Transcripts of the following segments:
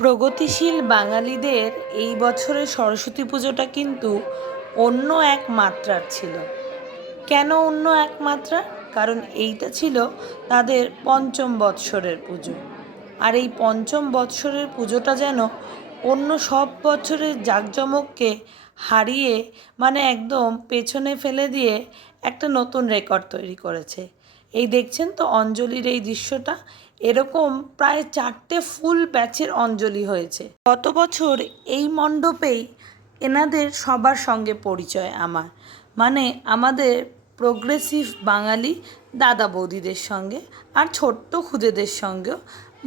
প্রগতিশীল বাঙালিদের এই বছরের সরস্বতী পুজোটা কিন্তু অন্য এক মাত্রার ছিল। কেন অন্য এক মাত্রা? কারণ এইটা ছিল তাদের পঞ্চম বৎসরের পুজো। আর এই পঞ্চম বৎসরের পুজোটা যেন অন্য সব বছরের জাঁকজমককে হারিয়ে একদম পেছনে ফেলে দিয়ে একটা নতুন রেকর্ড তৈরি করেছে। এই দেখছেন তো অঞ্জলির এই দৃশ্যটা, এরকম প্রায় 4টে ফুল ব্যাচের অঞ্জলি হয়েছে। গত বছর এই মণ্ডপেই এনাদের সবার সঙ্গে পরিচয় আমার, আমাদের প্রোগ্রেসিভ বাঙালি দাদা বৌদিদের সঙ্গে, আর ছোট্ট খুদেদের সঙ্গেও,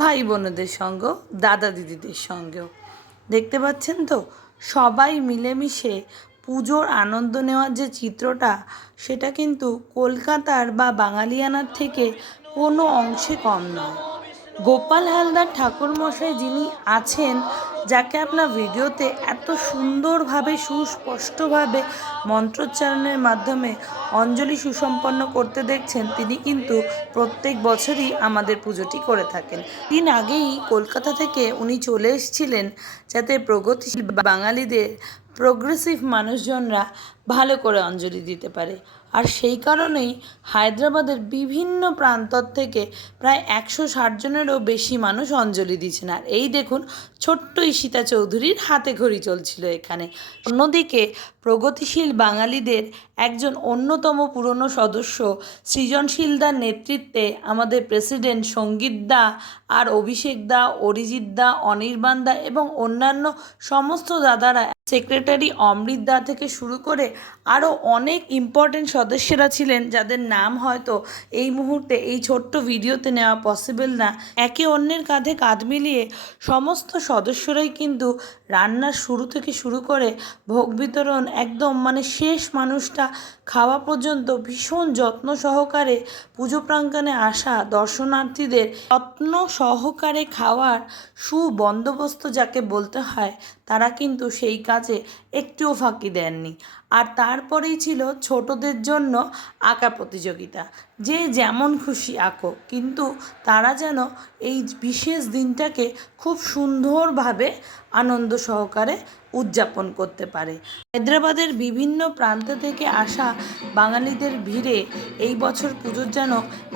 ভাই বোনেদের সঙ্গেও, দাদা দিদিদের সঙ্গেও। দেখতে পাচ্ছেন তো, সবাই মিলেমিশে পুজোর আনন্দ নেওয়ার যে চিত্রটা, সেটা কিন্তু কলকাতার বা বাঙালিয়ানার থেকে কোনো অংশে কম নয়। গোপাল হালদার ঠাকুরমশাই যিনি আছেন, যাকে আপনার ভিডিওতে এত সুন্দরভাবে সুস্পষ্টভাবে মন্ত্রোচ্চারণের মাধ্যমে অঞ্জলি সুসম্পন্ন করতে দেখছেন, তিনি কিন্তু প্রত্যেক বছরই আমাদের পুজোটি করে থাকেন। দিন আগেই কলকাতা থেকে উনি চলে এসেছিলেন যাতে প্রগতিশীল বাঙালিদের প্রোগ্রেসিভ মানুষজনরা ভালো করে অঞ্জলি দিতে পারে। আর সেই কারণেই হায়দ্রাবাদের বিভিন্ন প্রান্তর থেকে প্রায় 160 জনেরও বেশি মানুষ অঞ্জলি দিচ্ছেন। আর এই দেখুন, ছোট্ট ঈশিতা চৌধুরীর হাতে খড়ি চলছিল এখানে। অন্যদিকে প্রগতিশীল বাঙালিদের একজন অন্যতম পুরনো সদস্য সৃজনশীলদার নেতৃত্বে আমাদের প্রেসিডেন্ট সঙ্গীত দা আর অভিষেক দা, অরিজিৎ দা, অনির্বাণ দা এবং অন্যান্য সমস্ত দাদারা, সেক্রেটারি অমৃত দা থেকে শুরু করে আরও অনেক ইম্পর্টেন্ট সদস্যরা ছিলেন, যাদের নাম হয়তো এই মুহূর্তে এই ছোট্ট ভিডিওতে নেওয়া পসিবল না। একে অন্যের কাঁধে কাঁধ মিলিয়ে সমস্ত সদস্যরাই কিন্তু রান্নার শুরু থেকে শুরু করে ভোগ বিতরণ, একদম শেষ মানুষটা খাওয়া পর্যন্ত ভীষণ যত্ন সহকারে পুজো প্রাঙ্গণে আসা দর্শনার্থীদের যত্ন সহকারে খাওয়ার সুবন্দোবস্ত যাকে বলতে হয়, তারা কিন্তু সেই কাজে একটুও ফাঁকি দেননি। আর তারপরেই ছিল ছোটদের জন্য আঁকা প্রতিযোগিতা, যে যেমন খুশি আঁকো, কিন্তু তারা যেন এই বিশেষ দিনটাকে খুব সুন্দরভাবে আনন্দ সহকারে উদযাপন করতে পারে। হায়দ্রাবাদের বিভিন্ন প্রান্ত থেকে আসা বাঙালিদের ভিড়ে এই বছর পুজোর যেন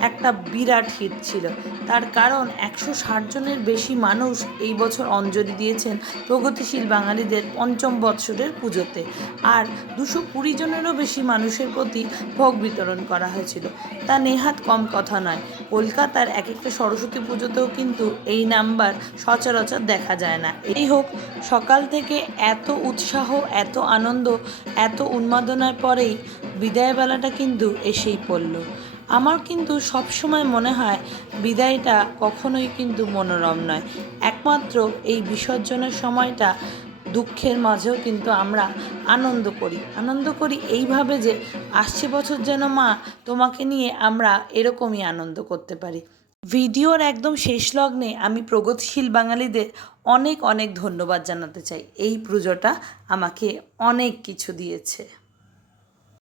একটা বিরাট হিট ছিল। তার কারণ 160 জনের বেশি মানুষ এই বছর অঞ্জলি দিয়েছেন প্রগতিশীল বাঙালিদের পঞ্চম বৎসরের পুজোতে, আর 220 জনেরও বেশি মানুষের প্রতি ভোগ বিতরণ করা হয়েছিল। তা নেহাত কম কথা নয়। কলকাতার এক একটা সরস্বতী পুজোতেও কিন্তু এই নাম্বার সচরাচর দেখা যায় না। এই হোক, সকাল থেকে এত উৎসাহ, এত আনন্দ, এত উন্মাদনার পরেই বিদায়বেলাটা কিন্তু এসেই পড়ল। আমার কিন্তু সবসময় মনে হয় বিদায়টা কখনোই কিন্তু মনোরম নয়। একমাত্র এই বিসর্জনের সময়টা দুঃখের মাঝেও কিন্তু আমরা আনন্দ করি এইভাবে যে আসছে বছর যেন মা তোমাকে নিয়ে আমরা এরকমই আনন্দ করতে পারি। ভিডিওর একদম শেষ লগ্নে আমি প্রগতিশীল বাঙালিদের অনেক অনেক ধন্যবাদ জানাতে চাই। এই পুজোটা আমাকে অনেক কিছু দিয়েছে।